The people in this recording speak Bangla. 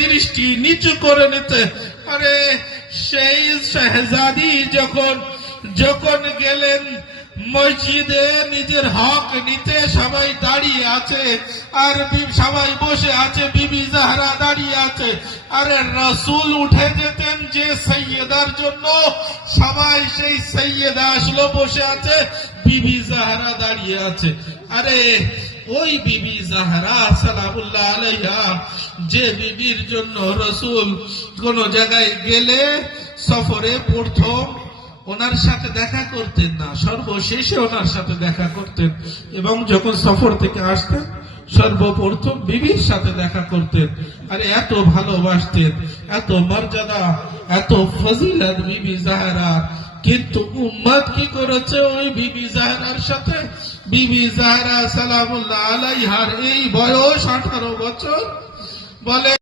দৃষ্টি নিচু করে নিতে। আরে সেই শাহজাদি যখন গেলেন মসজিদে নিজের হক নিতে, সবাই দাঁড়িয়ে আছে আর সবাই বসে আছে, বিবি জাহরা দাঁড়িয়ে আছে। আরে রাসূল উঠে যেতেন যে সৈয়দার জন্য, সবাই সেই সৈয়দা আসলো বসে আছে, বিবি জাহরা দাঁড়িয়ে আছে। আরে ওই বিবি জাহরা সালামুল্লাহ আলাইহা, যে বিবির জন্য রাসূল কোন জায়গায় গেলে সফরে প্রথম ওনার সাথে দেখা করতেন না, সর্বশেষে ওনার সাথে দেখা করতেন, এবং যখন সফর থেকে আসতেন সর্বপ্রথম বিবির সাথে দেখা করতেন। আরে এত ভালোবাসতেন, এত মর্যাদা, এত ফজিলত বিবি জাহরা। কিন্তু উম্মত কি করেছে ওই বিবি জাহরার সাথে? বিবি জাহরা সালামুল্লাহ আলাইহার এই বয়স 18 বছর, বলে